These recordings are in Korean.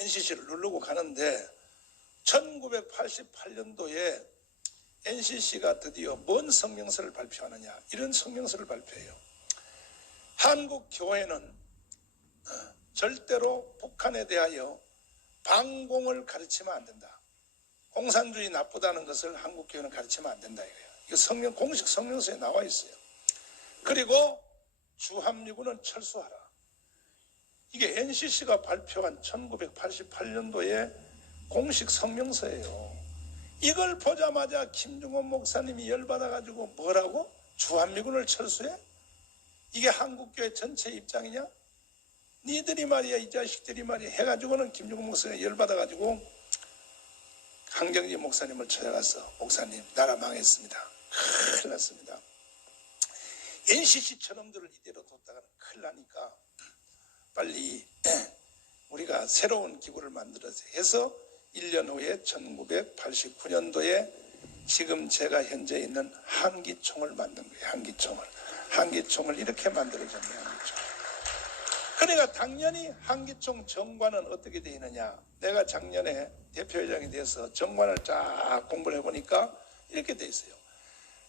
NCC를 누르고 가는데 1988년도에 NCC가 드디어 뭔 성명서를 발표하느냐, 이런 성명서를 발표해요. 한국 교회는 절대로 북한에 대하여 반공을 가르치면 안 된다. 공산주의 나쁘다는 것을 한국 교회는 가르치면 안 된다 이거예요. 이거 공식 성명서에 나와 있어요. 그리고 주한미군은 철수하라. 이게 NCC가 발표한 1988년도에 공식 성명서예요. 이걸 보자마자 김중원 목사님이 열받아가지고 뭐라고? 주한미군을 철수해? 이게 한국교회 전체 입장이냐? 니들이 말이야, 이 자식들이 말이야 해가지고는 김중원 목사님이 열받아가지고 강정진 목사님을 찾아가서 목사님, 나라 망했습니다. 큰일 났습니다. NCC 저놈들을 이대로 뒀다가는 큰일 나니까 빨리 우리가 새로운 기구를 만들어서 해서 1년 후에 1989년도에 지금 제가 현재 있는 한기총을 만든 거예요. 한기총을 이렇게 만들어졌네요. 한기총. 그러니까 당연히 한기총 정관은 어떻게 되어 있느냐. 내가 작년에 대표회장이 돼서 정관을 쫙 공부를 해보니까 이렇게 되어 있어요.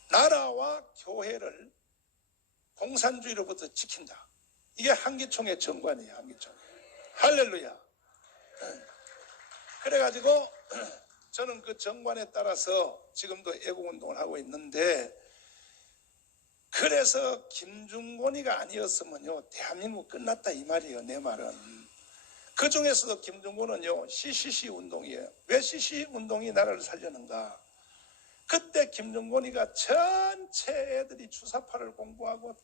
나라와 교회를 공산주의로부터 지킨다. 이게 한기총의 정관이에요. 한기총. 할렐루야. 그래가지고 저는 그 정관에 따라서 지금도 애국운동을 하고 있는데, 그래서 김중곤이가 아니었으면요 대한민국 끝났다 이 말이에요. 내 말은. 그 중에서도 김중곤은요 CCC 운동이에요. 왜 CCC 운동이 나라를 살렸는가. 그때 김중곤이가 전체 애들이 주사파를 공부하고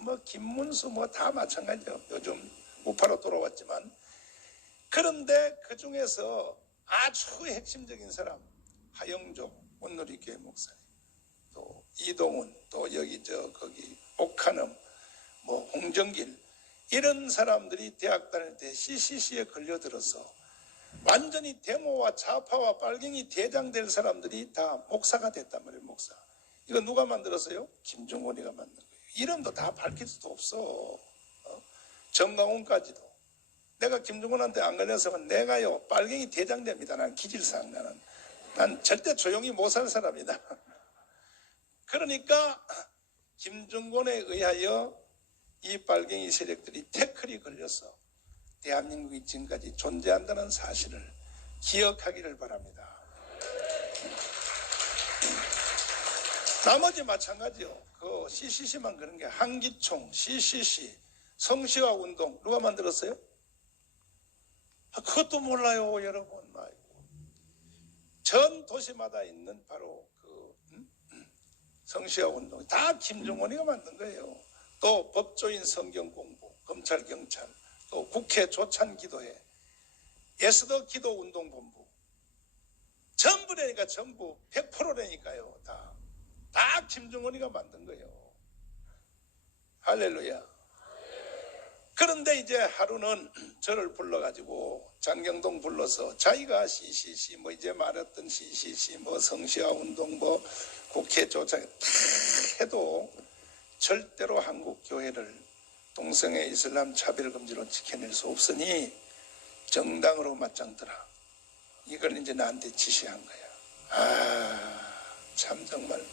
뭐 김문수 뭐 다 마찬가지예요. 요즘 우파로 돌아왔지만. 그런데 그 중에서 아주 핵심적인 사람 하영조 온누리교회 목사님, 또 이동훈, 또 여기 거기 옥한음, 뭐 홍정길, 이런 사람들이 대학 다닐 때 CCC에 걸려들어서 완전히 데모와 좌파와 빨갱이 대장될 사람들이 다 목사가 됐단 말이에요. 목사. 이거 누가 만들었어요? 김중곤이가 만든 거예요. 이름도 다 밝힐 수도 없어. 정강훈까지도. 내가 김중곤한테 안 걸렸으면 내가요 빨갱이 대장됩니다. 난 기질상 난 절대 조용히 못 살 사람이다. 그러니까 김중곤에 의하여 이 빨갱이 세력들이 태클이 걸려서 대한민국이 지금까지 존재한다는 사실을 기억하기를 바랍니다. 나머지 마찬가지요. 그 CCC만 그런 게 한기총, CCC, 성시화운동 누가 만들었어요? 그것도 몰라요, 여러분. 전 도시마다 있는 바로 그 성시화운동 다 김중곤이가 만든 거예요. 또 법조인 성경공부, 검찰 경찰, 또 국회 조찬기도회, 에스더 기도운동본부, 전부라니까 전부 100%라니까요. 다 김중곤이가 만든 거예요. 할렐루야. 그런데 이제 하루는 저를 불러가지고 장경동 불러서 자기가 CCC 뭐 이제 말했던 CCC 뭐 성시화운동 뭐 국회 조찬 다 해도 절대로 한국 교회를 동성애 이슬람 차별금지로 지켜낼 수 없으니 정당으로 맞짱뜨라. 이걸 이제 나한테 지시한 거야. 참 정말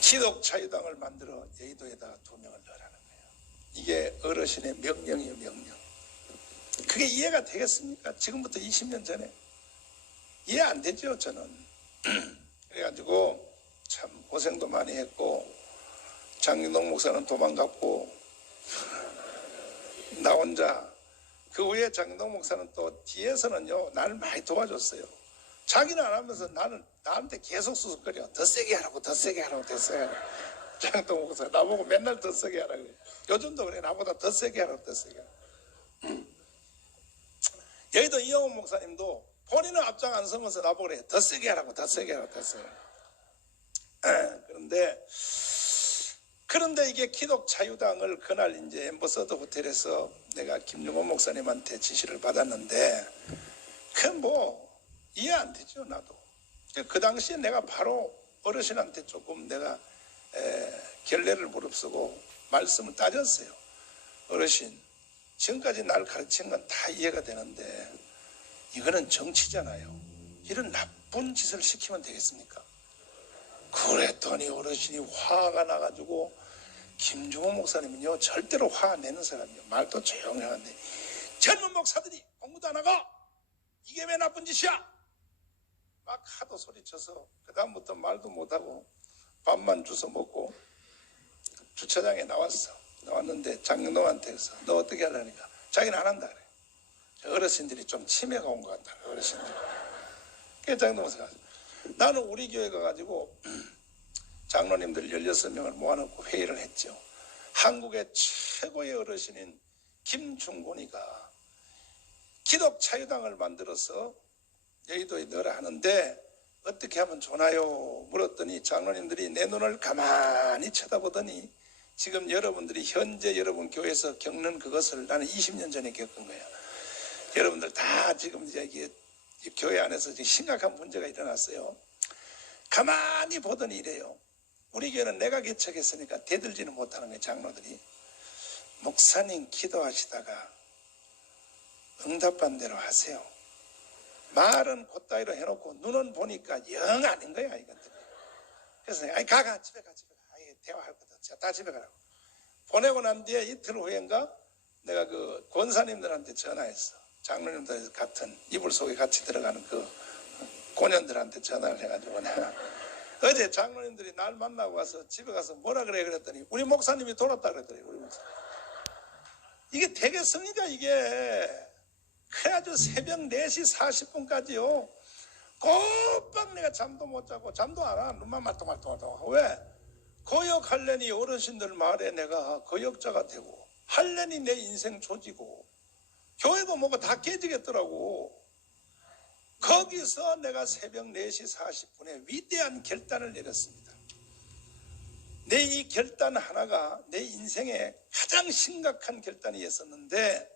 기독자유당을 만들어 여의도에다가 2명을 넣으라는 거예요. 이게 어르신의 명령이에요. 명령. 그게 이해가 되겠습니까? 지금부터 20년 전에 이해 안 되죠. 저는. 그래가지고 참 고생도 많이 했고 장경동 목사는 도망갔고 나 혼자. 그 후에 장경동 목사는 또 뒤에서는요 나를 많이 도와줬어요. 자기는 안 하면서 나한테 계속 수습거려. 더 세게 하라고, 더 세게 하라고, 더 세게 하라고. 장경동 목사 나보고 맨날 더 세게 하라고. 요즘도 그래. 나보다 더 세게 하라고, 더 세게 하라고. 여의도 이영훈 목사님도 본인은 앞장 안 서면서 나보고 그래. 더 세게 하라고, 더 세게 하라고, 더 세게 하라고. 그런데 이게 기독자유당을 그날 이제 엠버서더 호텔에서 내가 김중원 목사님한테 지시를 받았는데 그 뭐 이해 안 되죠. 나도. 그 당시에 내가 바로 어르신한테 조금 내가 결례를 무릅쓰고 말씀을 따졌어요. 어르신, 지금까지 날 가르친 건 다 이해가 되는데 이거는 정치잖아요. 이런 나쁜 짓을 시키면 되겠습니까? 그랬더니 어르신이 화가 나가지고 김중호 목사님은요 절대로 화 안 내는 사람이에요. 말도 조용하는데 젊은 목사들이 공부도 안 하고 이게 왜 나쁜 짓이야? 막 하도 소리쳐서 그 다음부터 말도 못하고 밥만 주워 먹고 주차장에 나왔는데 장로한테 그래서 너 어떻게 하려니까 자기는 안 한다 그래. 어르신들이 좀 치매가 온 것 같다. 어르신들. 그래서 장로에서 나는 우리 교회 가가지고 장로님들 16명을 모아놓고 회의를 했죠. 한국의 최고의 어르신인 김중곤이가 기독자유당을 만들어서 여의도에 넣으라 하는데 어떻게 하면 좋나요? 물었더니 장로님들이 내 눈을 가만히 쳐다보더니 지금 여러분들이 현재 여러분 교회에서 겪는 그것을 나는 20년 전에 겪은 거야. 여러분들 다 지금 이제 이게 교회 안에서 지금 심각한 문제가 일어났어요. 가만히 보더니 이래요. 우리 교회는 내가 개척했으니까 대들지는 못하는 거예요. 장로들이. 목사님 기도하시다가 응답한 대로 하세요. 말은 곧다이로 해놓고 눈은 보니까 영 아닌 거야 이것들이. 그래서 아이 가 집에 가 아이 대화할 거다. 자, 다 집에 가라고. 보내고 난 뒤에 이틀 후인가 내가 그 권사님들한테 전화했어. 장로님들 같은 이불 속에 같이 들어가는 그 고년들한테 전화를 해가지고 내가 어제 장로님들이 날 만나고 와서 집에 가서 뭐라 그래 그랬더니 우리 목사님이 돌았다 그랬더니 우리 목사. 이게 되겠습니까 이게. 그래가지고 새벽 4시 40분까지요 꼬박 내가 잠도 못 자고 잠도 안 와. 눈만 말똥말똥하고. 왜? 거역할래니 어르신들 말에 내가 거역자가 되고 할래니 내 인생 조지고 교회도 뭐가 다 깨지겠더라고. 거기서 내가 새벽 4시 40분에 위대한 결단을 내렸습니다. 내 이 결단 하나가 내 인생의 가장 심각한 결단이었었는데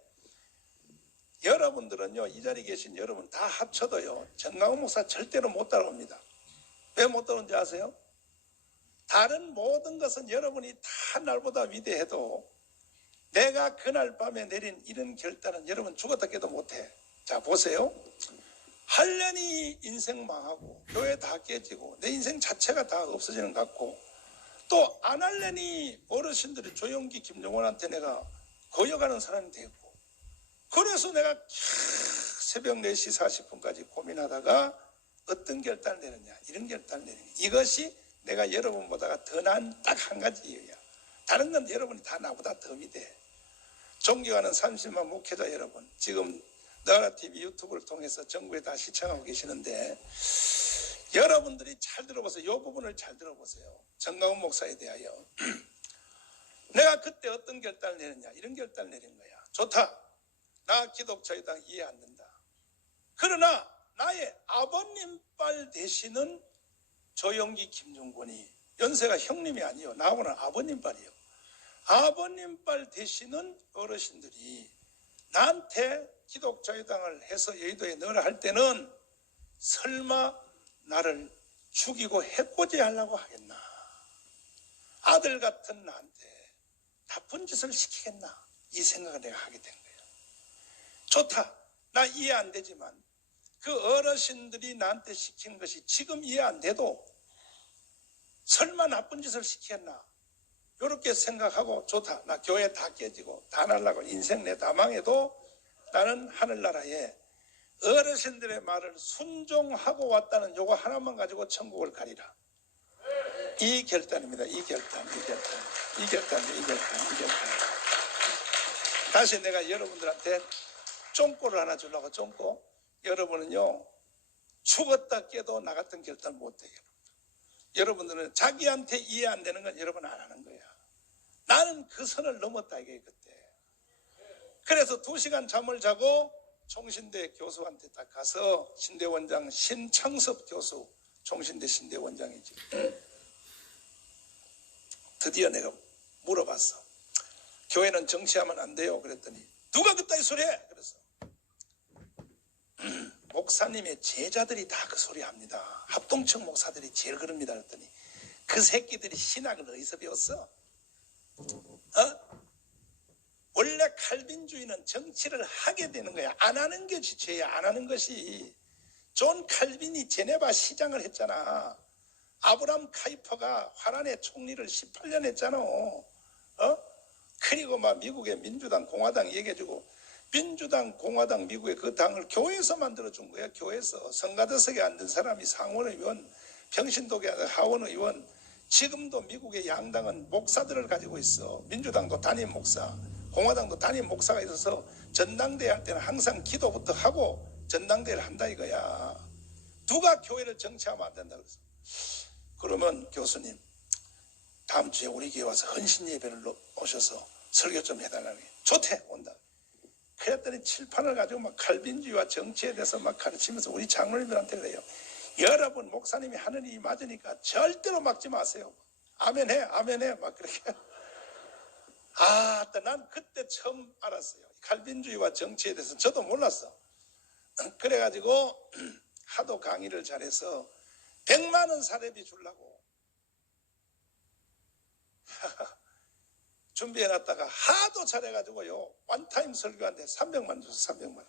여러분들은요 이 자리에 계신 여러분 다 합쳐도요 정강훈 목사 절대로 못 따라옵니다. 왜 못 따라오는지 아세요? 다른 모든 것은 여러분이 다 날보다 위대해도 내가 그날 밤에 내린 이런 결단은 여러분 죽었다 깨도 못해. 자 보세요. 할려니 인생 망하고 교회 다 깨지고 내 인생 자체가 다 없어지는 것 같고 또 안 할려니 어르신들이 조영기 김정원한테 내가 거역하는 사람이 되겠고 그래서 내가 새벽 4시 40분까지 고민하다가 어떤 결단을 내느냐 이런 결단을 내느냐 이것이 내가 여러분보다가 더 나은 딱 한 가지 이유야. 다른 건 여러분이 다 나보다 더 위대해. 존경하는 30만 목회자 여러분 지금 나라TV 유튜브를 통해서 전국에 다 시청하고 계시는데 여러분들이 잘 들어보세요. 이 부분을 잘 들어보세요. 정강훈 목사에 대하여 내가 그때 어떤 결단을 내느냐 이런 결단을 내린 거야. 좋다. 나 기독자유당 이해 안 된다. 그러나 나의 아버님빨 되시는 조영기 김중곤이 연세가 형님이 아니요 나하고는 아버님빨이요. 아버님빨 되시는 어르신들이 나한테 기독자유당을 해서 여의도에 넣으라 할 때는 설마 나를 죽이고 해코지 하려고 하겠나. 아들 같은 나한테 나쁜 짓을 시키겠나. 이 생각을 내가 하게 된 거예요. 좋다. 나 이해 안 되지만 그 어르신들이 나한테 시킨 것이 지금 이해 안 돼도 설마 나쁜 짓을 시키겠나. 이렇게 생각하고 좋다. 나 교회 다 깨지고 다 날라고 인생 내 다 망해도 나는 하늘나라에 어르신들의 말을 순종하고 왔다는 요거 하나만 가지고 천국을 가리라. 이 결단입니다. 이 결단. 다시 내가 여러분들한테 쫑꼬를 하나 주려고 쫑꼬. 여러분은요 죽었다 깨도 나 같은 결단 못해요. 여러분들은 자기한테 이해 안 되는 건 여러분 안 하는 거야. 나는 그 선을 넘었다 이게 그때. 그래서 2시간 잠을 자고 총신대 교수한테 딱 가서 신대원장 신창섭 교수 총신대 신대원장이지. 드디어 내가 물어봤어. 교회는 정치하면 안 돼요. 그랬더니 누가 그따위 소리 해? 그래서 목사님의 제자들이 다 그 소리 합니다. 합동청 목사들이 제일 그럽니다. 그랬더니 그 새끼들이 신학을 어디서 배웠어? 원래 칼빈주의는 정치를 하게 되는 거야. 안 하는 게 지체야. 안 하는 것이. 존 칼빈이 제네바 시장을 했잖아. 아브람 카이퍼가 화란의 총리를 18년 했잖아. 그리고 막 미국의 민주당, 공화당 얘기해주고, 민주당, 공화당, 미국의 그 당을 교회에서 만들어준 거야. 교회에서. 성가대석에 앉은 사람이 상원의원, 평신도계 하원의원. 지금도 미국의 양당은 목사들을 가지고 있어. 민주당도 담임 목사, 공화당도 담임 목사가 있어서 전당대회 할 때는 항상 기도부터 하고 전당대회를 한다 이거야. 누가 교회를 정치하면 안 된다 그랬어. 그러면 교수님 다음 주에 우리 교회 와서 헌신 예배를 오셔서 설교 좀 해달라는 게 좋대. 온다. 그랬더니 칠판을 가지고 막 칼빈주의와 정치에 대해서 막 가르치면서 우리 장로님들한테 그래요. 여러분 목사님이 하는 일이 맞으니까 절대로 막지 마세요. 아멘해 아멘해 막 그렇게. 난 그때 처음 알았어요. 칼빈주의와 정치에 대해서 저도 몰랐어. 그래가지고 하도 강의를 잘해서 100만 원 사례비 주려고 준비해놨다가 하도 잘해가지고요. 원타임 설교한테 300만 줬어. 300만.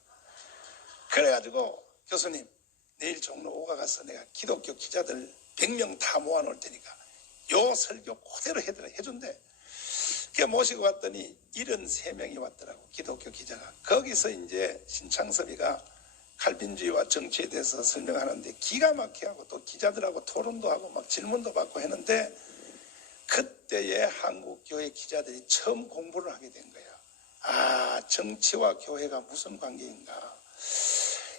그래가지고 교수님 내일 종로 5가 가서 내가 기독교 기자들 100명 다 모아놓을 테니까 요 설교 그대로 해준대. 그 모시고 왔더니 73명이 왔더라고. 기독교 기자가. 거기서 이제 신창섭이가 칼빈주의와 정치에 대해서 설명하는데 기가 막히게 하고 또 기자들하고 토론도 하고 막 질문도 받고 했는데 그때의 한국 교회 기자들이 처음 공부를 하게 된 거야. 정치와 교회가 무슨 관계인가.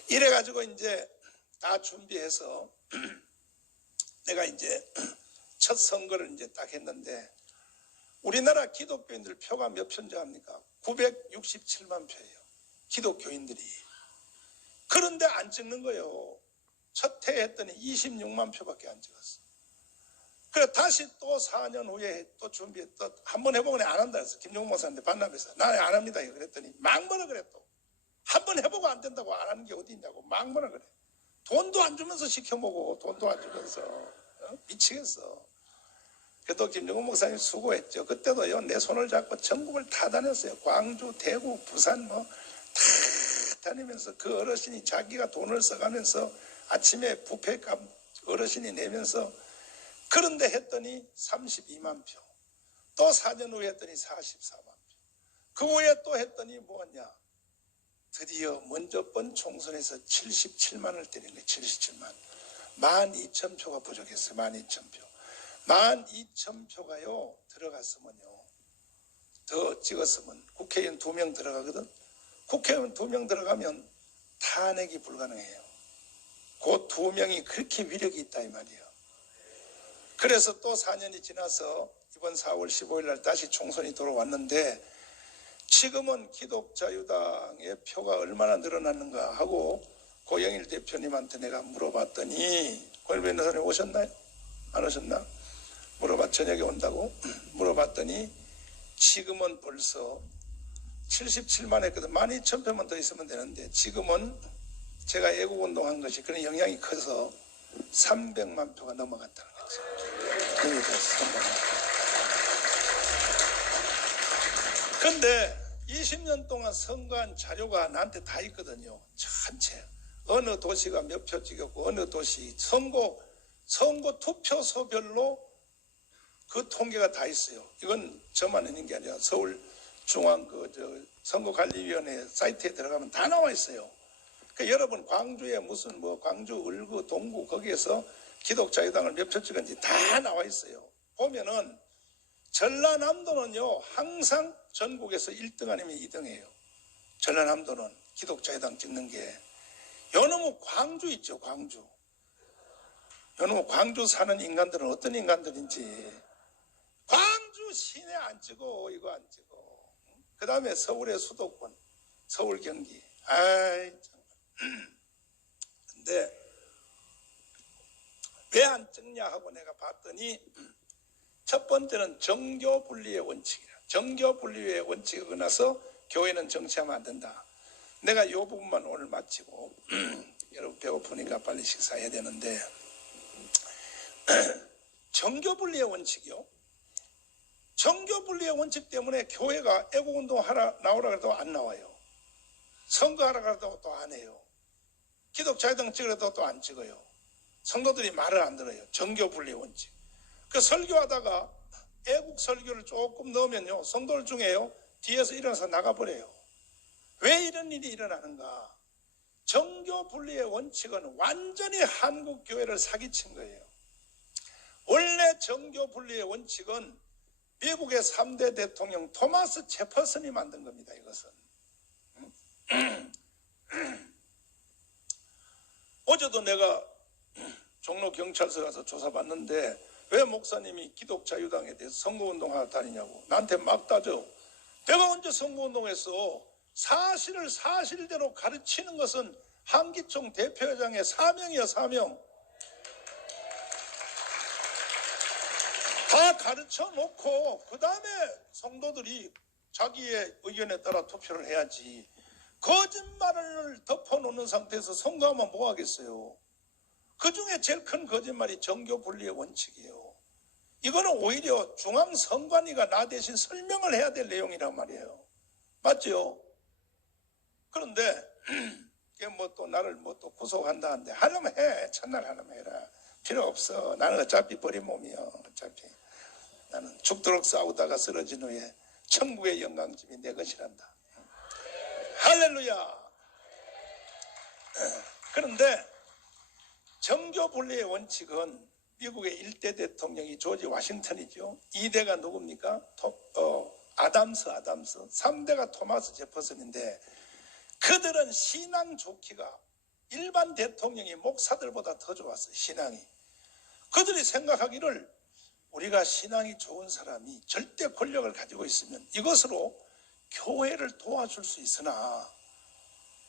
이래가지고 이제 다 준비해서 내가 이제 첫 선거를 이제 딱 했는데 우리나라 기독교인들 표가 몇 표인 줄 압니까? 967만 표예요. 기독교인들이. 그런데 안 찍는 거예요. 첫 회 했더니 26만 표밖에 안 찍었어. 그래 다시 또 4년 후에 또 준비해 또 한 번 해보고 안 한다 그랬어. 김종국 목사한테 반납해서 나는 안 합니다. 그랬더니 막 뭐라 그래 또. 한 번 해보고 안 된다고 안 하는 게 어디 있냐고 막 뭐라 그래. 돈도 안 주면서 시켜먹고 돈도 안 주면서 미치겠어. 그래도 김종국 목사님 수고했죠. 그때도요 내 손을 잡고 전국을 다 다녔어요. 광주, 대구, 부산 다 다니면서 그 어르신이 자기가 돈을 써가면서 아침에 부페값 어르신이 내면서 그런데 했더니 32만 표. 또 4년 후에 했더니 44만 표. 그 후에 또 했더니 뭐냐. 드디어 먼저 번 총선에서 77만을 때린 거예요. 77만. 12,000표가 부족했어요. 12,000표. 12,000표가요. 들어갔으면요. 더 찍었으면 국회의원 2명 들어가거든. 국회의원 2명 들어가면 탄핵이 불가능해요. 그 2명이 그렇게 위력이 있다 이 말이에요. 그래서 또 4년이 지나서 이번 4월 15일 날 다시 총선이 돌아왔는데 지금은 기독자유당의 표가 얼마나 늘어났는가 하고 고영일 대표님한테 내가 물어봤더니 고영일 변호사님 오셨나요? 안 오셨나? 저녁에 온다고 물어봤더니 지금은 벌써 77만 했거든. 12,000표만 더 있으면 되는데 지금은 제가 애국운동한 것이 그런 영향이 커서 300만 표가 넘어갔다는 거죠. 그런데 20년 동안 선거한 자료가 나한테 다 있거든요. 전체. 어느 도시가 몇 표 찍었고 어느 도시 선거 투표소별로 그 통계가 다 있어요. 이건 저만 있는 게 아니라 서울중앙 선거관리위원회 사이트에 들어가면 다 나와 있어요. 그러니까 여러분 광주에 무슨 광주, 을구, 동구 거기에서 기독자유당을 몇 표 찍은지 다 나와 있어요. 보면은 전라남도는요 항상 전국에서 1등 아니면 2등이에요. 전라남도는 기독자유당 찍는 게. 요놈의 광주 있죠. 광주. 요놈의 광주 사는 인간들은 어떤 인간들인지. 광주 시내 안 찍어. 이거 안 찍어. 그 다음에 서울의 수도권. 서울 경기. 근데 왜 안 찍냐 하고 내가 봤더니 첫 번째는 정교 분리의 원칙이라. 정교 분리의 원칙이 끝나서 교회는 정치하면 안 된다. 내가 이 부분만 오늘 마치고 여러분 배고프니까 빨리 식사해야 되는데 정교 분리의 원칙이요. 정교분리의 원칙 때문에 교회가 애국운동 하라 나오라 그래도 안 나와요. 선거하라 그래도 또 안 해요. 기독자유당 찍으려도 또 안 찍어요. 성도들이 말을 안 들어요. 정교분리의 원칙. 그 설교하다가 애국 설교를 조금 넣으면요, 성도들 중에요 뒤에서 일어나서 나가버려요. 왜 이런 일이 일어나는가? 정교분리의 원칙은 완전히 한국 교회를 사기친 거예요. 원래 정교분리의 원칙은 미국의 3대 대통령 토마스 제퍼슨이 만든 겁니다. 이것은 어제도 내가 종로 경찰서 가서 조사받는데 왜 목사님이 기독자유당에 대해서 선거운동하러 다니냐고 나한테 막 따져. 내가 언제 선거운동했어? 사실을 사실대로 가르치는 것은 한기총 대표회장의 사명이야. 사명. 다 가르쳐 놓고 그 다음에 성도들이 자기의 의견에 따라 투표를 해야지. 거짓말을 덮어놓는 상태에서 선거하면 뭐 하겠어요? 그 중에 제일 큰 거짓말이 정교분리의 원칙이에요. 이거는 오히려 중앙선관위가 나 대신 설명을 해야 될 내용이란 말이에요. 맞죠? 그런데 뭐 또 나를 뭐 또 구속한다는데 하려면 해. 첫날 하려면 해라. 필요 없어. 나는 어차피 버린 몸이요. 어차피 나는 죽도록 싸우다가 쓰러진 후에 천국의 영광집이 내 것이란다. 할렐루야. 그런데 정교분리의 원칙은 미국의 1대 대통령이 조지 워싱턴이죠. 2대가 누굽니까? 아담스. 3대가 토마스 제퍼슨인데 그들은 신앙 좋기가 일반 대통령이 목사들보다 더 좋았어요. 신앙이. 그들이 생각하기를 우리가 신앙이 좋은 사람이 절대 권력을 가지고 있으면 이것으로 교회를 도와줄 수 있으나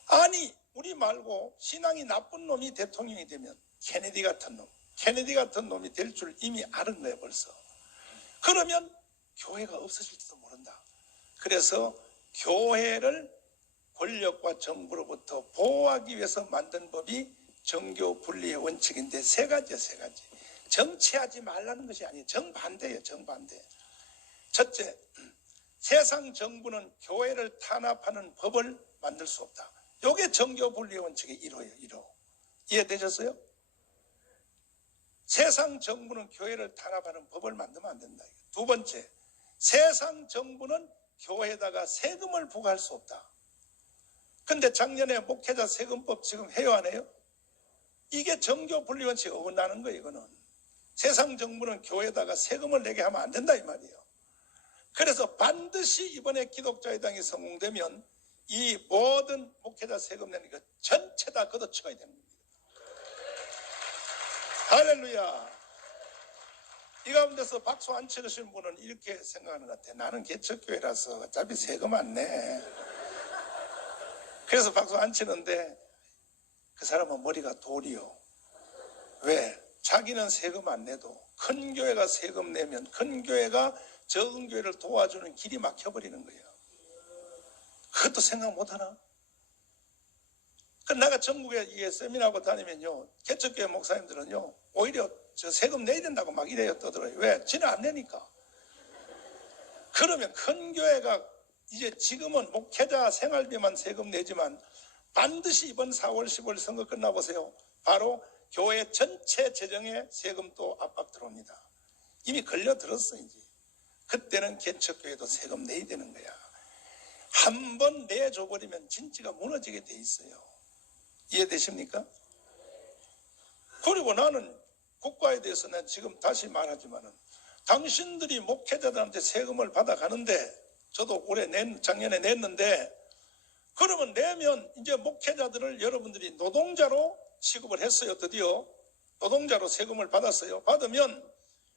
아니 우리 말고 신앙이 나쁜 놈이 대통령이 되면 케네디 같은 놈이 될 줄 이미 아는 거예요. 벌써. 그러면 교회가 없어질지도 모른다. 그래서 교회를 권력과 정부로부터 보호하기 위해서 만든 법이 정교분리의 원칙인데 세 가지예요. 세 가지. 정치하지 말라는 것이 아니에요. 정반대예요. 정반대. 첫째, 세상 정부는 교회를 탄압하는 법을 만들 수 없다. 이게 정교분리의 원칙의 1호예요. 1호. 이해되셨어요? 세상 정부는 교회를 탄압하는 법을 만들면 안 된다. 두 번째, 세상 정부는 교회에다가 세금을 부과할 수 없다. 근데 작년에 목회자 세금법 지금 해요 안 해요? 이게 정교분리 원칙에 어긋나는 거예요. 이거는. 세상 정부는 교회에다가 세금을 내게 하면 안 된다 이 말이에요. 그래서 반드시 이번에 기독자유당이 성공되면 이 모든 목회자 세금 내는 거 전체 다 걷어쳐야 되는 겁니다. 할렐루야. 이 가운데서 박수 안 치르신 분은 이렇게 생각하는 것 같아. 나는 개척교회라서 어차피 세금 안 내. 그래서 박수 안 치는데 그 사람은 머리가 돌이요. 왜? 자기는 세금 안 내도 큰 교회가 세금 내면 큰 교회가 적은 교회를 도와주는 길이 막혀버리는 거예요. 그것도 생각 못하나? 그 내가 전국에 이게 세미나하고 다니면요, 개척교회 목사님들은요 오히려 저 세금 내야 된다고 막 이래요. 떠들어요. 왜? 지는 안 내니까. 그러면 큰 교회가 이제 지금은 목회자 생활비만 세금 내지만 반드시 이번 4월 10월 선거 끝나보세요. 바로 교회 전체 재정에 세금 또 압박 들어옵니다. 이미 걸려들었어. 이제 그때는 개척교회도 세금 내야 되는 거야. 한 번 내줘버리면 진지가 무너지게 돼 있어요. 이해되십니까? 그리고 나는 국가에 대해서는 지금 다시 말하지만은 당신들이 목회자들한테 세금을 받아가는데 저도 작년에 냈는데 그러면 내면 이제 목회자들을 여러분들이 노동자로 취급을 했어요. 드디어 노동자로 세금을 받았어요. 받으면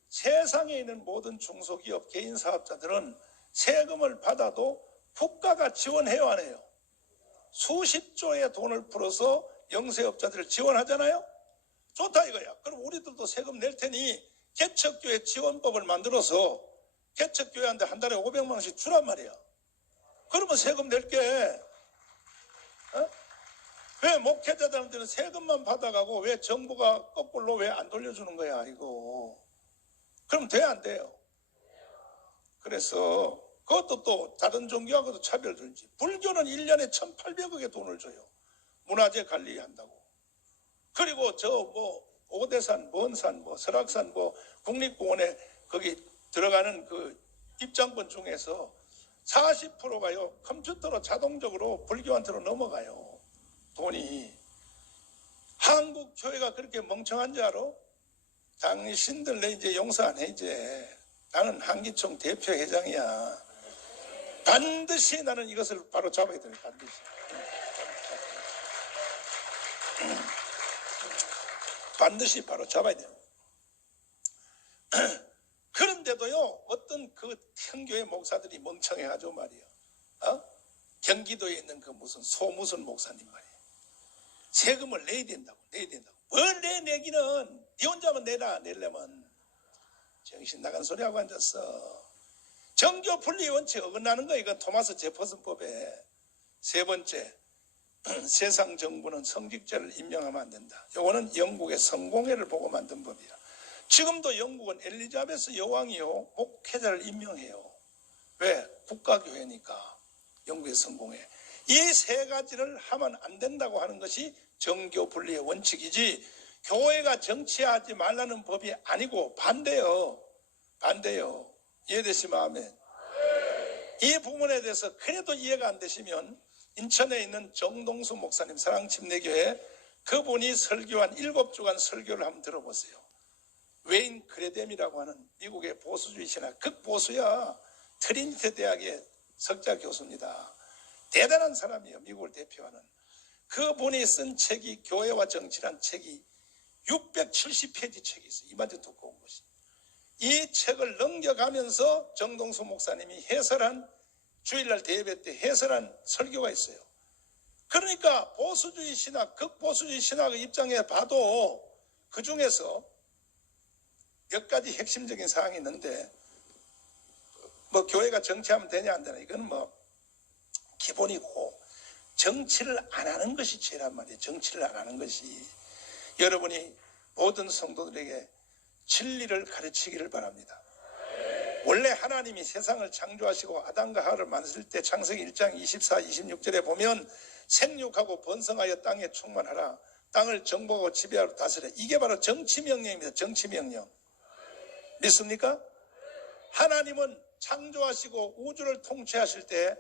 세상에 있는 모든 중소기업 개인사업자들은 세금을 받아도 국가가 지원해요 안 해요? 수십 조의 돈을 풀어서 영세업자들을 지원하잖아요. 좋다 이거야. 그럼 우리들도 세금 낼 테니 개척교회 지원법을 만들어서 개척교회한테 한 달에 500만 원씩 주란 말이야. 그러면 세금 낼게. 어? 왜 목회자들한테는 세금만 받아가고 왜 정부가 거꾸로 왜 안 돌려주는 거야 이거. 그럼 돼 안 돼요? 그래서 그것도 또 다른 종교하고도 차별들지. 불교는 1년에 1,800억의 돈을 줘요. 문화재 관리한다고. 그리고 저 뭐 오대산, 먼산, 뭐 설악산, 뭐 국립공원에 거기 들어가는 그 입장권 중에서 40%가요 컴퓨터로 자동적으로 불교한테로 넘어가요. 돈이. 한국 교회가 그렇게 멍청한 줄 알아? 당신들 내 이제 용서 안 해 이제. 나는 한기총 대표회장이야. 반드시 나는 이것을 바로 잡아야 돼. 반드시. 반드시 바로 잡아야 돼요. 그런데도요 어떤 그 현교회 목사들이 멍청해가지고 말이에요. 경기도에 있는 그 무슨 소무선 목사님 말이에요. 세금을 내야 된다고. 뭘 내기는 네 혼자만 내려면 정신 나간 소리하고 앉았어. 정교 분리 원칙 어긋나는 거. 이건 토마스 제퍼슨법에 세 번째, 세상 정부는 성직자를 임명하면 안 된다. 요거는 영국의 성공회를 보고 만든 법이야. 지금도 영국은 엘리자베스 여왕이요 목회자를 임명해요. 왜? 국가교회니까. 영국의 성공회. 이 세 가지를 하면 안 된다고 하는 것이 정교 분리의 원칙이지 교회가 정치하지 말라는 법이 아니고 반대요. 이해되시면 아멘. 이 부분에 대해서 그래도 이해가 안 되시면 인천에 있는 정동수 목사님 사랑침례교회 그분이 설교한 7주간 설교를 한번 들어보세요. 웨인 그레뎀이라고 하는 미국의 보수주의 신학 극보수야. 트리니티 대학의 석자 교수입니다. 대단한 사람이에요. 미국을 대표하는. 그분이 쓴 책이 교회와 정치란 책이 670페이지 책이 있어요. 이만큼 두꺼운 것이. 이 책을 넘겨가면서 정동수 목사님이 해설한 주일날 대예배 때 해설한 설교가 있어요. 그러니까 보수주의 신학, 극보수주의 신학의 입장에 봐도 그 중에서 몇 가지 핵심적인 사항이 있는데 뭐 교회가 정치하면 되냐 안 되냐 이건 뭐 기본이고 정치를 안 하는 것이 죄란 말이에요. 정치를 안 하는 것이. 여러분이 모든 성도들에게 진리를 가르치기를 바랍니다. 원래 하나님이 세상을 창조하시고 아담과 하와를 만드실 때 창세기 1장 24, 26절에 보면 생육하고 번성하여 땅에 충만하라. 땅을 정복하고 지배하고 다스려. 이게 바로 정치명령입니다. 정치명령. 믿습니까? 하나님은 창조하시고 우주를 통치하실 때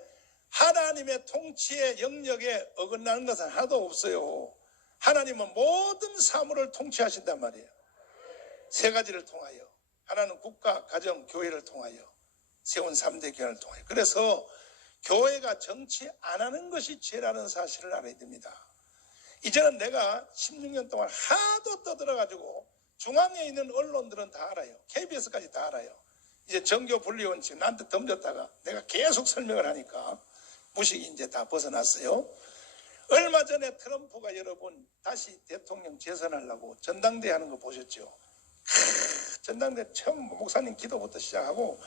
하나님의 통치의 영역에 어긋나는 것은 하나도 없어요. 하나님은 모든 사물을 통치하신단 말이에요. 세 가지를 통하여. 하나는 국가, 가정, 교회를 통하여 세운 3대 교회를 통하여. 그래서 교회가 정치 안 하는 것이 죄라는 사실을 알아야 됩니다. 이제는 내가 16년 동안 하도 떠들어가지고 중앙에 있는 언론들은 다 알아요. KBS까지 다 알아요. 이제 정교 분리 원칙 나한테 덤졌다가 내가 계속 설명을 하니까 무식이 이제 다 벗어났어요. 얼마 전에 트럼프가 여러분 다시 대통령 재선하려고 전당대회 하는 거 보셨죠? 전당대회 처음 목사님 기도부터 시작하고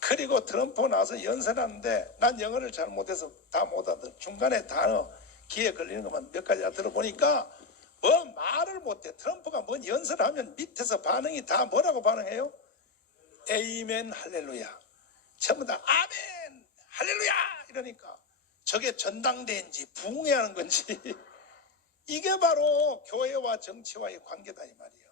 그리고 트럼프 나와서 연설하는데 난 영어를 잘 못해서 다 못 알아듣. 중간에 단어 귀에 걸리는 것만 몇 가지 들어보니까 뭐 말을 못해. 트럼프가 뭔 연설하면 밑에서 반응이 다 뭐라고 반응해요? 에이멘 할렐루야. 전부 다 아멘 할렐루야 이러니까 저게 전당대회인지 부흥회하는 건지 이게 바로 교회와 정치와의 관계다 이 말이에요.